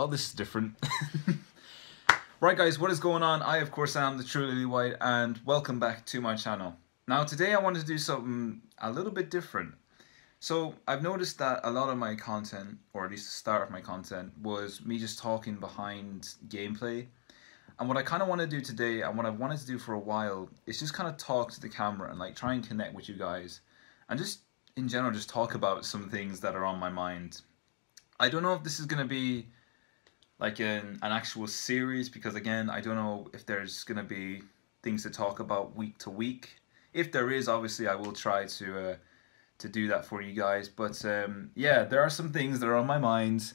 well, this is different. Right guys, what is going on? I of course am the Truly White, and welcome back to my channel. Now today I wanted to do something a little bit different. So I've noticed that a lot of my content, or at least the start of my content, was me just talking behind gameplay. And what I kind of want to do today, and what I've wanted to do for a while, is just kind of talk to the camera and like try and connect with you guys. And just in general just talk about some things that are on my mind. I don't know if this is going to be like an actual series, because again, I don't know if there's going to be things to talk about week to week. If there is, obviously I will try to do that for you guys. But yeah, there are some things that are on my mind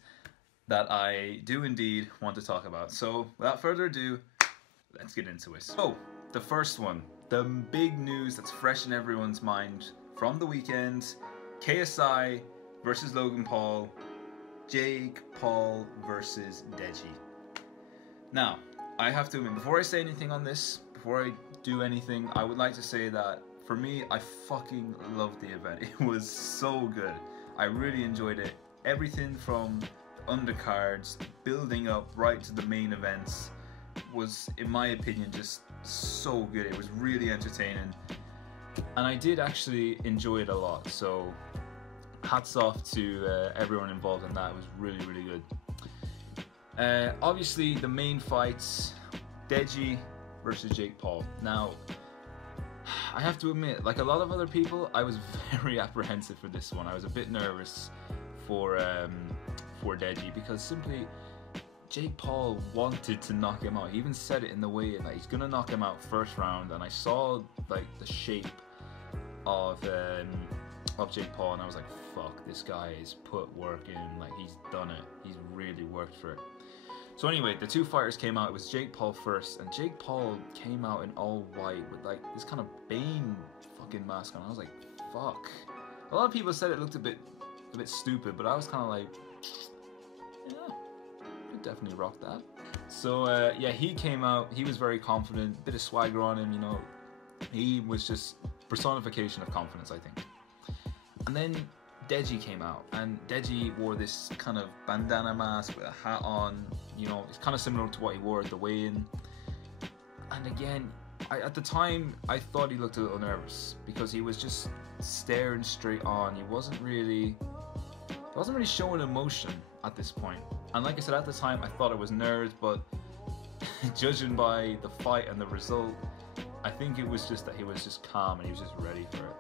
that I do indeed want to talk about. So without further ado, let's get into it. So the first one, the big news that's fresh in everyone's mind from the weekend: KSI versus Logan Paul, Jake Paul versus Deji. Now, I have to admit, before I say anything on this, before I do anything, I would like to say that for me, I fucking loved the event. It was so good. I really enjoyed it. Everything from undercards, building up right to the main events was, in my opinion, just so good. It was really entertaining. And I did actually enjoy it a lot. So hats off to everyone involved in that. It was really, really good. Obviously, the main fights, Deji versus Jake Paul. Now, I have to admit, like a lot of other people, I was very apprehensive for this one. I was a bit nervous for Deji, because simply Jake Paul wanted to knock him out. He even said it in the weigh-in, like he's gonna knock him out first round. And I saw like the shape of Jake Paul, and I was like, fuck, this guy has put work in, like he's done it, he's really worked for it. So anyway, the two fighters came out. It was Jake Paul first, and Jake Paul came out in all white with like this kind of Bane fucking mask on. I was like, fuck. A lot of people said it looked a bit stupid, but I was kind of like, yeah, could definitely rock that. So yeah, he came out, he was very confident, bit of swagger on him, you know. He was just personification of confidence, I think. And then Deji came out, and Deji wore this kind of bandana mask with a hat on. You know, it's kind of similar to what he wore at the weigh-in. And again, at the time, I thought he looked a little nervous, because he was just staring straight on. He wasn't really showing emotion at this point. And like I said, at the time, I thought it was nerves, but judging by the fight and the result, I think it was just that he was just calm and he was just ready for it.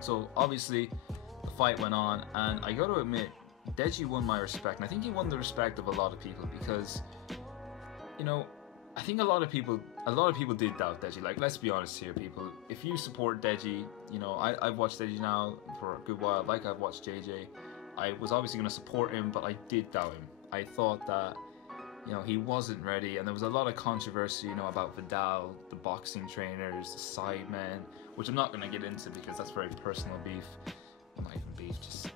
So obviously, the fight went on, and I got to admit, Deji won my respect, and I think he won the respect of a lot of people, because, you know, I think a lot of people did doubt Deji. Like, let's be honest here, people. If you support Deji, you know, I've watched Deji now for a good while. Like, I've watched JJ. I was obviously going to support him, but I did doubt him. I thought that, you know, he wasn't ready, and there was a lot of controversy, you know, about Vidal, the boxing trainers, the sidemen, which I'm not going to get into because that's very personal beef. Not even beef, just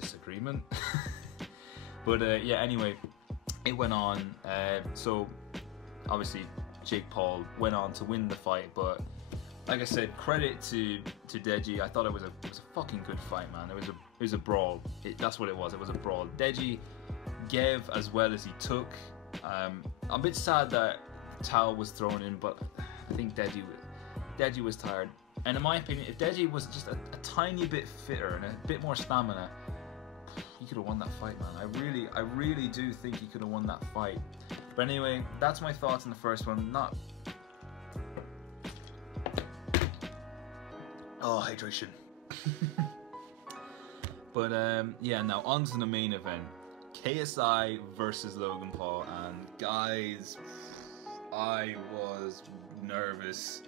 disagreement. But yeah, anyway, it went on. So obviously Jake Paul went on to win the fight, but like I said, credit to Deji. I thought it was a fucking good fight, man. It was a brawl. That's what it was. It was a brawl. Deji gave as well as he took. I'm a bit sad that the towel was thrown in, but I think Deji was tired. And in my opinion, if Deji was just a tiny bit fitter and a bit more stamina, he could have won that fight, man. I really do think he could have won that fight. But anyway, that's my thoughts on the first one. Oh, hydration. But yeah, now on to the main event. KSI versus Logan Paul. And guys, I was nervous.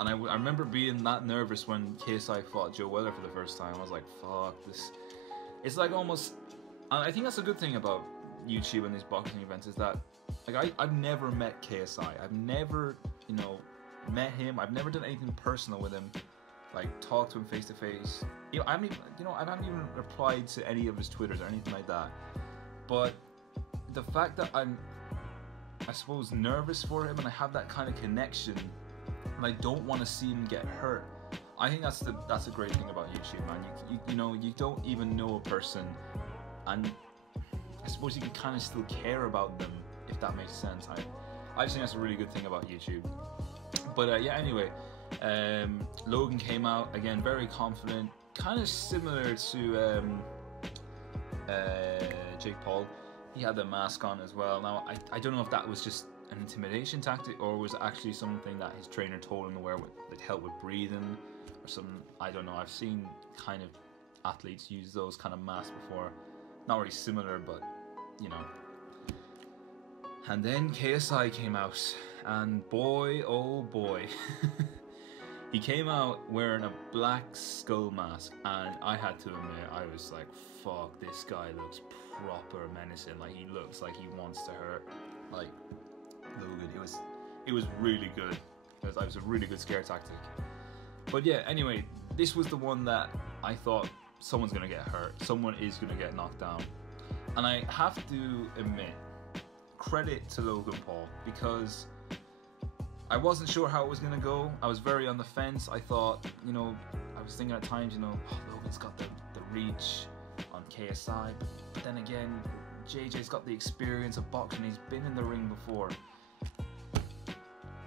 And I remember being that nervous when KSI fought Joe Weller for the first time. I was like, fuck, this... It's like almost... And I think that's a good thing about YouTube and these boxing events, is that, like, I've never met KSI. I've never, you know, met him. I've never done anything personal with him. Like, talked to him face to face. You know, I haven't even replied to any of his Twitters or anything like that. But the fact that I'm, I suppose, nervous for him, and I have that kind of connection, and I don't want to see him get hurt. I think that's a great thing about YouTube, man. You know, you don't even know a person, and I suppose you can kind of still care about them, if that makes sense. I just think that's a really good thing about YouTube. But yeah, anyway, Logan came out again, very confident, kind of similar to Jake Paul. He had the mask on as well. Now, I don't know if that was just an intimidation tactic or was actually something that his trainer told him to wear with, like, help with breathing or something. I don't know. I've seen kind of athletes use those kind of masks before. Not really similar, but you know. And then KSI came out, and boy, oh boy, he came out wearing a black skull mask, and I had to admit, I was like, fuck, this guy looks proper menacing. Like, he looks like he wants to hurt, like, Logan. It was really good. It was a really good scare tactic. But yeah, anyway, this was the one that I thought someone's gonna get hurt. Someone is gonna get knocked down. And I have to admit, credit to Logan Paul, because I wasn't sure how it was going to go. I was very on the fence. I thought, you know, I was thinking at times, you know, oh, Logan's got the reach on KSI, but then again, JJ's got the experience of boxing. He's been in the ring before.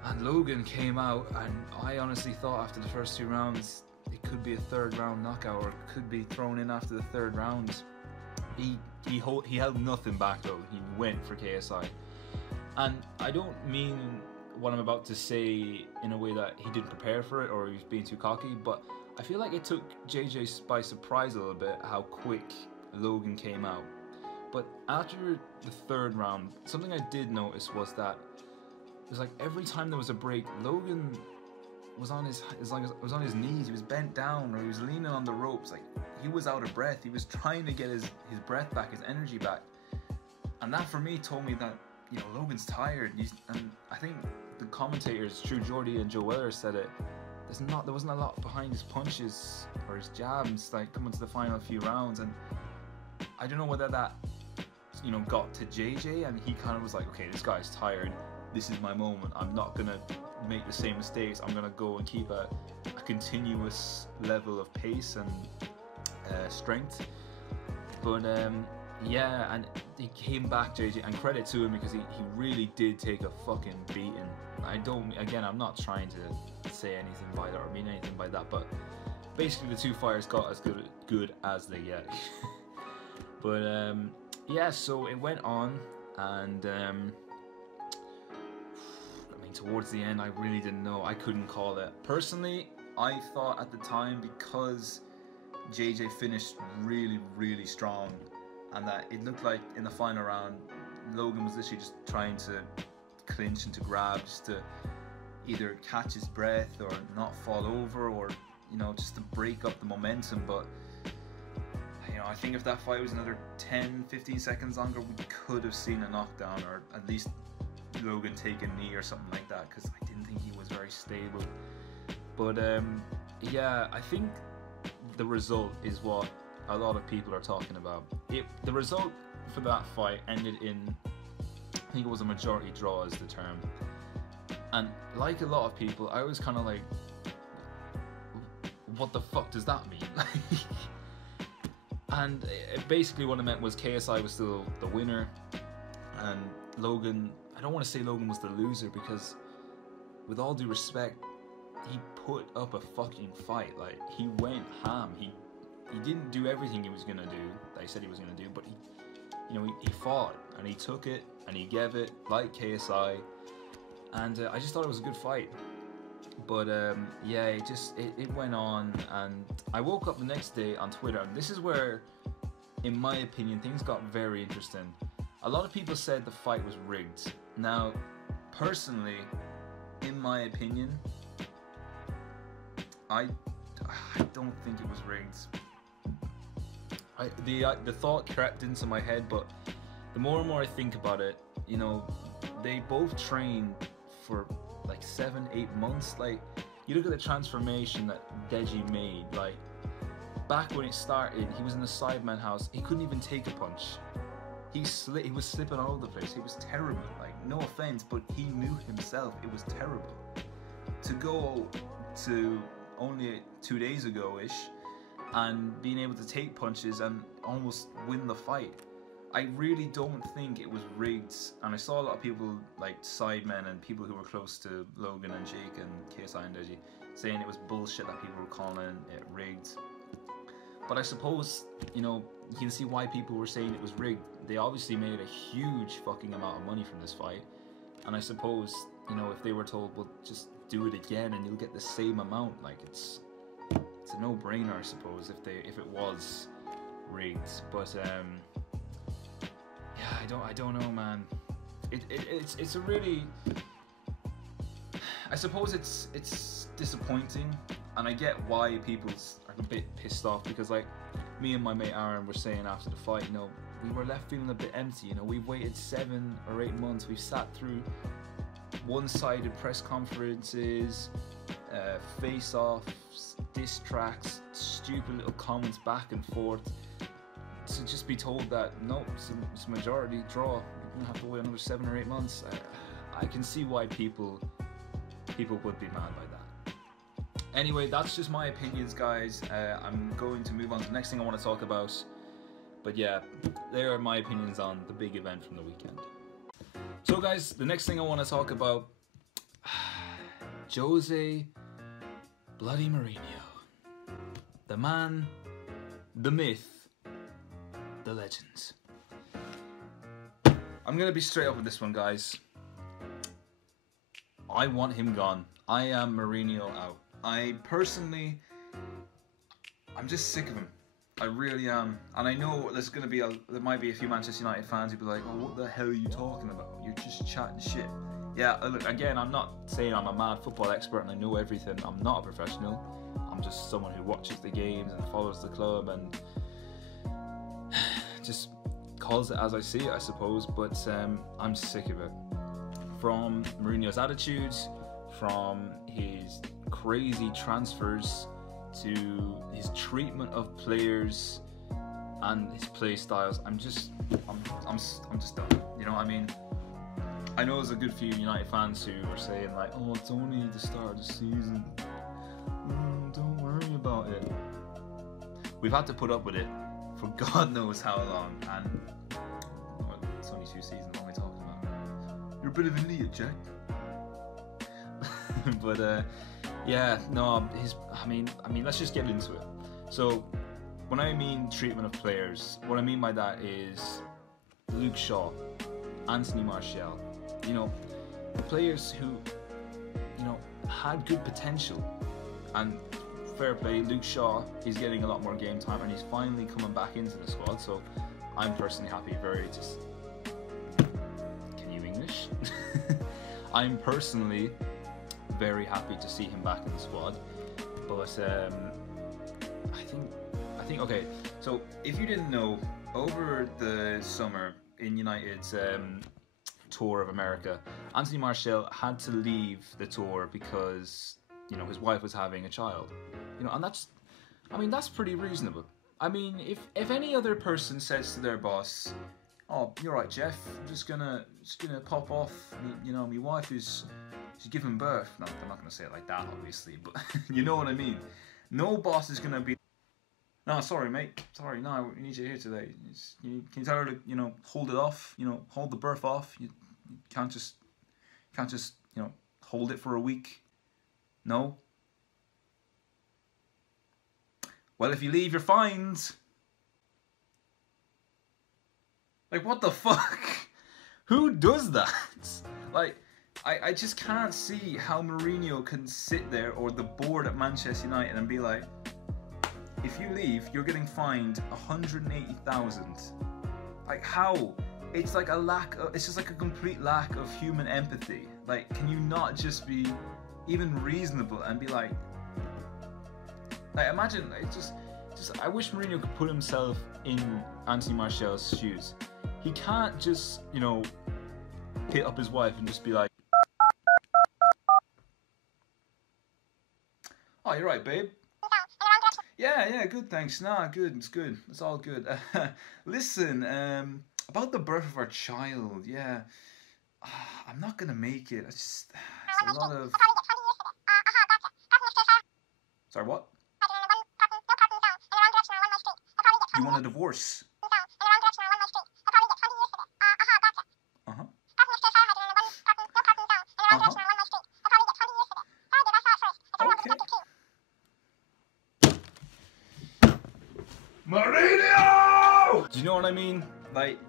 And Logan came out, and I honestly thought after the first 2 rounds, it could be a 3rd round knockout, or it could be thrown in after the 3rd round. He held nothing back though. He went for KSI. And I don't mean what I'm about to say in a way that he didn't prepare for it or he was being too cocky, but I feel like it took JJ by surprise a little bit how quick Logan came out. But after the 3rd round, something I did notice was that it was like every time there was a break, Logan was on his knees. He was bent down, or he was leaning on the ropes. Like, he was out of breath. He was trying to get his breath back, his energy back. And that for me told me that, you know, Logan's tired. And I think the commentators, True Jordy and Joe Weller, said it. There wasn't a lot behind his punches or his jabs, like, coming to the final few rounds. And I don't know whether that, you know, got to JJ, and he kind of was like, okay, this guy's tired. This is my moment. I'm not gonna make the same mistakes. I'm gonna go and keep a continuous level of pace and strength. But yeah, and he came back, JJ, and credit to him, because he really did take a fucking beating. I'm not trying to say anything by that or mean anything by that, but basically the 2 fighters got as good as they get. But yeah, so it went on, and towards the end, I really didn't know. I couldn't call it. Personally, I thought at the time, because JJ finished really, really strong, and that it looked like in the final round, Logan was literally just trying to clinch and to grab, just to either catch his breath or not fall over, or, you know, just to break up the momentum. But, you know, I think if that fight was another 10-15 seconds longer, we could have seen a knockdown, or at least Logan take a knee or something like that, because I didn't think he was very stable. But yeah, I think the result is what a lot of people are talking about. The result for that fight ended in, I think it was a majority draw is the term. And like a lot of people, I was kind of like, what the fuck does that mean? And basically what it meant was KSI was still the winner, and Logan, I don't want to say Logan was the loser, because with all due respect, he put up a fucking fight. Like, he went ham. He didn't do everything he was going to do, that he said he was going to do, but he fought, and he took it, and he gave it, like KSI, and I just thought it was a good fight. But yeah, it went on, and I woke up the next day on Twitter, and this is where, in my opinion, things got very interesting. A lot of people said the fight was rigged. Now, personally, in my opinion, I don't think it was rigged. The thought crept into my head, but the more and more I think about it, you know, they both trained for like 7-8 months. Like, you look at the transformation that Deji made. Like, back when it started, he was in the Sideman house. He couldn't even take a punch. He was slipping all over the place. It was terrible. Like, no offense, but he knew himself. It was terrible. To go to only 2 days ago-ish and being able to take punches and almost win the fight. I really don't think it was rigged, and I saw a lot of people like sidemen and people who were close to Logan and Jake and KSI and Deji saying it was bullshit, that people were calling it rigged. But I suppose, you know, you can see why people were saying it was rigged. They obviously made a huge fucking amount of money from this fight, and I suppose, you know, if they were told, well, just do it again and you'll get the same amount, like it's a no-brainer, I suppose, if it was rigged. But yeah, I don't know, man. It's a really, I suppose it's disappointing, and I get why people are a bit pissed off, because like me and my mate Aaron were saying after the fight, you know, we were left feeling a bit empty. You know, we've waited 7 or 8 months. We've sat through one-sided press conferences, face-offs, diss tracks, stupid little comments back and forth, to just be told that no, it's a majority draw. You're gonna have to wait another 7 or 8 months. I can see why people would be mad by that. Anyway, that's just my opinions, guys. I'm going to move on to the next thing I want to talk about. But yeah, there are my opinions on the big event from the weekend. So guys, the next thing I want to talk about, Jose bloody Mourinho. The man, the myth, the legend. I'm going to be straight up with this one, guys. I want him gone. I am Mourinho out. I'm just sick of him. I really am. And I know there's going to be there might be a few Manchester United fans who'll be like, oh, what the hell are you talking about? You're just chatting shit. Yeah, look, again, I'm not saying I'm a mad football expert and I know everything. I'm not a professional. I'm just someone who watches the games and follows the club and just calls it as I see it, I suppose. But I'm sick of it. From Mourinho's attitudes, from his crazy transfers, to his treatment of players and his play styles, I'm just done. You know what I mean? I know there's a good few United fans who are saying like, oh, it's only the start of the season. Don't worry about it. We've had to put up with it for God knows how long, and well, it's only 2 seasons. What am I talking about? You're a bit of an idiot, Jack. But yeah, no, I mean, let's just get into it. So, when I mean treatment of players, what I mean by that is Luke Shaw, Anthony Martial, you know, players who, you know, had good potential. And fair play, Luke Shaw, he's getting a lot more game time and he's finally coming back into the squad. So, I'm personally happy, Can you English? I'm personally very happy to see him back in the squad, but I think okay, so if you didn't know, over the summer in United's tour of America, Anthony Martial had to leave the tour because, you know, his wife was having a child, you know, and that's pretty reasonable. I mean, if any other person says to their boss, oh, you're right, Jeff, I'm just gonna pop off, you know, my wife is, she's giving birth. No, I'm not going to say it like that, obviously, but you know what I mean. No boss is going to be, no, sorry, mate. Sorry, no, we need you here today. Can you tell her to, you know, hold it off, you know, hold the birth off. You can't just, you know, hold it for a week. No. Well, if you leave, you're fined. Like, what the fuck? Who does that? Like, I just can't see how Mourinho can sit there, or the board at Manchester United, and be like, if you leave, you're getting fined 180,000. Like, how? It's like it's just like a complete lack of human empathy. Like, can you not just be even reasonable and be like imagine, I wish Mourinho could put himself in Anthony Martial's shoes. He can't just, you know, hit up his wife and just be like, oh, you're right, babe. Yeah, good, thanks. Nah, good, it's good. It's all good. Listen, about the birth of our child, yeah. I'm not gonna make it. It's a lot of... Sorry, what? You want a divorce? Mourinho! Do you know what I mean? Like,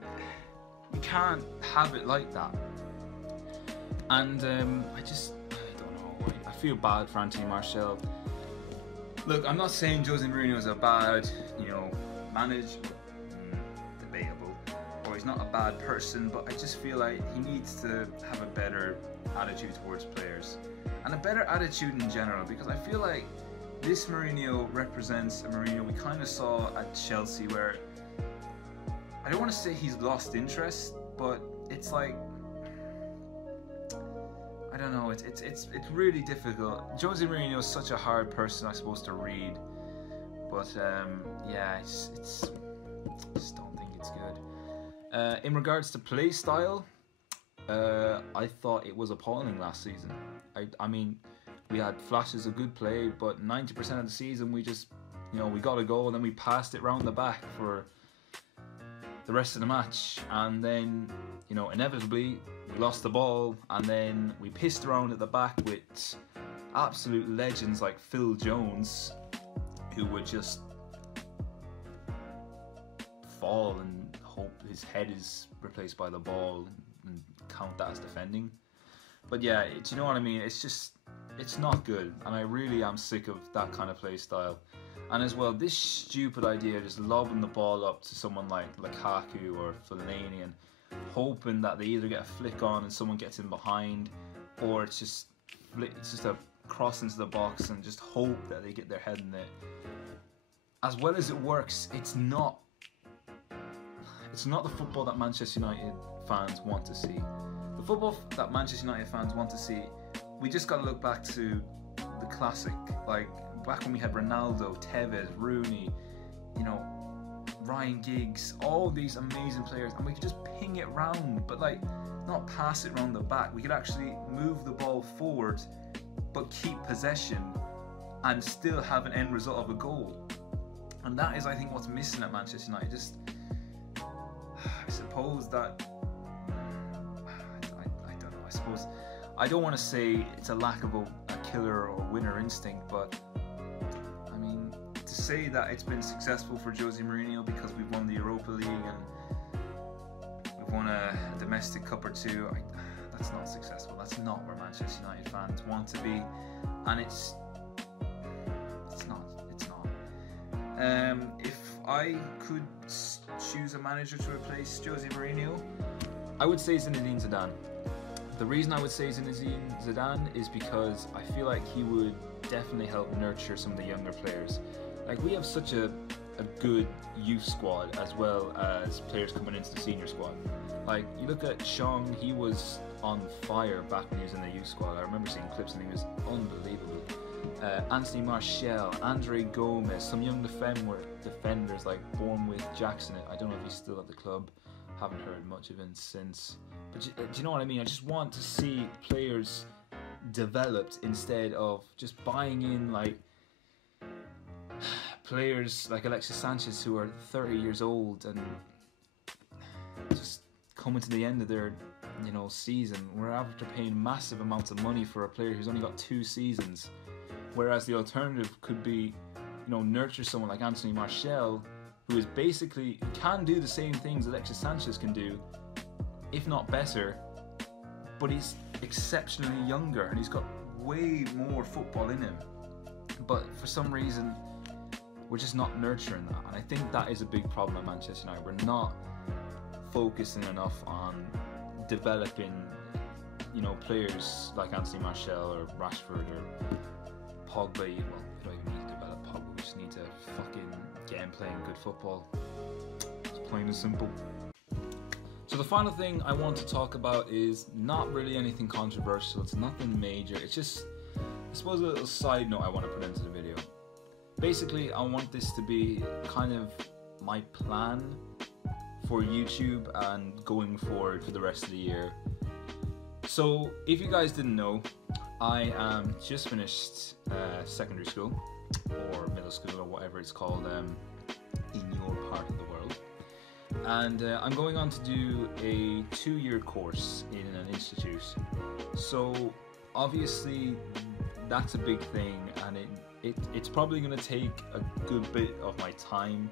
you can't have it like that. And I don't know. I feel bad for Anthony Martial. Look, I'm not saying Jose Mourinho is a bad, manager, debatable, or he's not a bad person, but I just feel like he needs to have a better attitude towards players and a better attitude in general, because I feel like this Mourinho represents a Mourinho we kind of saw at Chelsea, where I don't want to say he's lost interest, but it's like, I don't know, it's really difficult. Jose Mourinho is such a hard person, I suppose, to read, but yeah, I just don't think it's good. In regards to play style, I thought it was appalling last season. I mean, we had flashes of good play, but 90% of the season we just, we got a goal and then we passed it round the back for the rest of the match, and then, inevitably we lost the ball, and then we pissed around at the back with absolute legends like Phil Jones, who would just fall and hope his head is replaced by the ball and count that as defending. But yeah, do you know what I mean? It's not good, and I really am sick of that kind of play style. And as well, this stupid idea of just lobbing the ball up to someone like Lukaku or Fellaini and hoping that they either get a flick on and someone gets in behind, or it's just a cross into the box and just hope that they get their head in it. As well as it works, it's not the football that Manchester United fans want to see. The football that Manchester United fans want to see, we just got to look back to the classic, like back when we had Ronaldo, Tevez, Rooney, Ryan Giggs, all these amazing players, and we could just ping it round, but like not pass it round the back. We could actually move the ball forward but keep possession and still have an end result of a goal. And that is, I think, what's missing at Manchester United. I suppose that I don't know. I suppose I don't want to say it's a lack of a killer or winner instinct, but I mean, to say that it's been successful for Jose Mourinho because we've won the Europa League and we've won a domestic cup or two, that's not successful. That's not where Manchester United fans want to be, and it's not. If I could choose a manager to replace Jose Mourinho, I would say Zinedine Zidane. The reason I would say Zinedine Zidane is because I feel like he would definitely help nurture some of the younger players. Like, we have such a good youth squad as well as players coming into the senior squad. Like, you look at Sean, he was on fire back when he was in the youth squad. I remember seeing clips and he was unbelievable. Anthony Martial, Andre Gomez, some young defenders like Bournemouth Jackson. I don't know if he's still at the club. Haven't heard much of him since. But do you know what I mean? I just want to see players developed instead of just buying in like players like Alexis Sanchez who are 30 years old and just coming to the end of their season. We're after paying massive amounts of money for a player who's only got 2 seasons. Whereas the alternative could be, nurture someone like Anthony Martial, who is basically can do the same things Alexis Sanchez can do, if not better, but he's exceptionally younger and he's got way more football in him. But for some reason, we're just not nurturing that, and I think that is a big problem at Manchester United. We're not focusing enough on developing, players like Anthony Martial or Rashford or Pogba. Well, we don't even need to develop Pogba, we just need to fucking get him playing good football. It's plain and simple. So the final thing I want to talk about is not really anything controversial, it's nothing major, it's just, I suppose, a little side note I want to put into the video. Basically, I want this to be kind of my plan for YouTube and going forward for the rest of the year. So if you guys didn't know, I just finished secondary school or middle school or whatever it's called in your part of the world, and I'm going on to do a 2-year course in an institute. So obviously that's a big thing, and it's probably going to take a good bit of my time,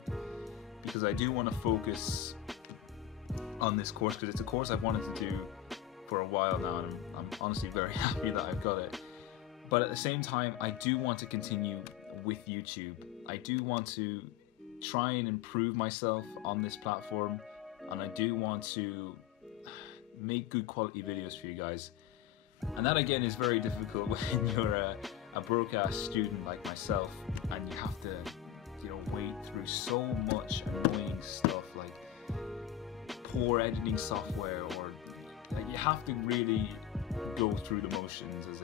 because I do want to focus on this course, because it's a course I've wanted to do for a while now, and I'm honestly very happy that I've got it. But at the same time, I do want to continue with YouTube. I do want to try and improve myself on this platform, and I do want to make good quality videos for you guys. And that again is very difficult when you're a broadcast student like myself, and you have to, you know, wade through so much annoying stuff like poor editing software, or like you have to really go through the motions as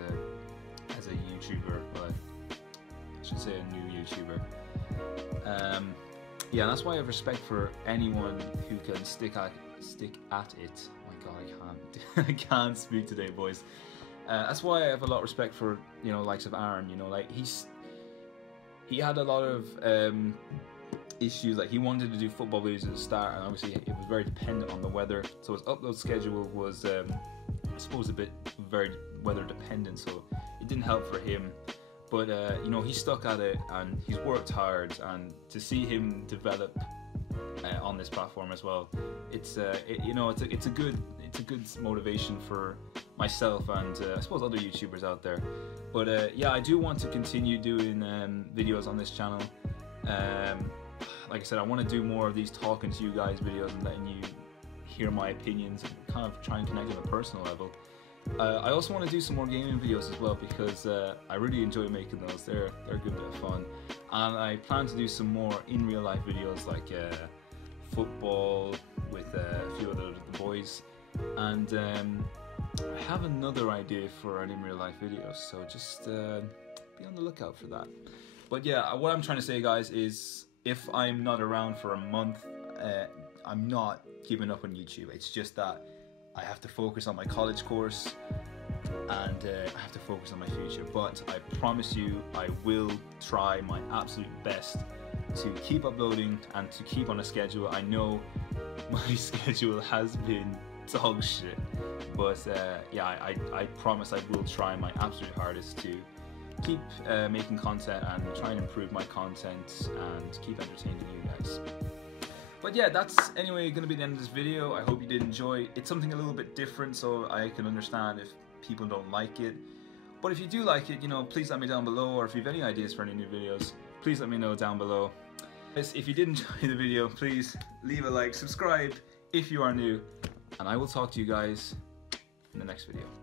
a YouTuber, but I should say a new YouTuber. Yeah, that's why I have respect for anyone who can stick at it. Oh my god, I can't speak today, boys. That's why I have a lot of respect for, you know, likes of Aaron. You know, like he had a lot of issues. Like he wanted to do football videos at the start, and obviously it was very dependent on the weather. So his upload schedule was, I suppose, a bit very weather dependent. So it didn't help for him. But you know, he stuck at it, and he's worked hard. And to see him develop on this platform as well, it's you know, it's a good motivation for myself and I suppose other YouTubers out there. But yeah, I do want to continue doing videos on this channel. Like I said, I want to do more of these talking to you guys videos and letting you hear my opinions and kind of try and connect on a personal level. I also want to do some more gaming videos as well, because I really enjoy making those. They're a good bit of fun, and I plan to do some more in real life videos, like football with a few other the boys, and I have another idea for an in real life video, so just be on the lookout for that. But yeah, what I'm trying to say, guys, is if I'm not around for a month, I'm not giving up on YouTube. It's just that I have to focus on my college course, and I have to focus on my future. But I promise you, I will try my absolute best to keep uploading and to keep on a schedule. I know my schedule has been dog shit, but yeah, I promise I will try my absolute hardest to keep making content and try and improve my content and keep entertaining you guys. But yeah, that's anyway going to be the end of this video. I hope you did enjoy. It's something a little bit different, so I can understand if people don't like it. But if you do like it, you know, please let me down below, or if you have any ideas for any new videos, please let me know down below. If you did enjoy the video, please leave a like, subscribe if you are new, and I will talk to you guys in the next video.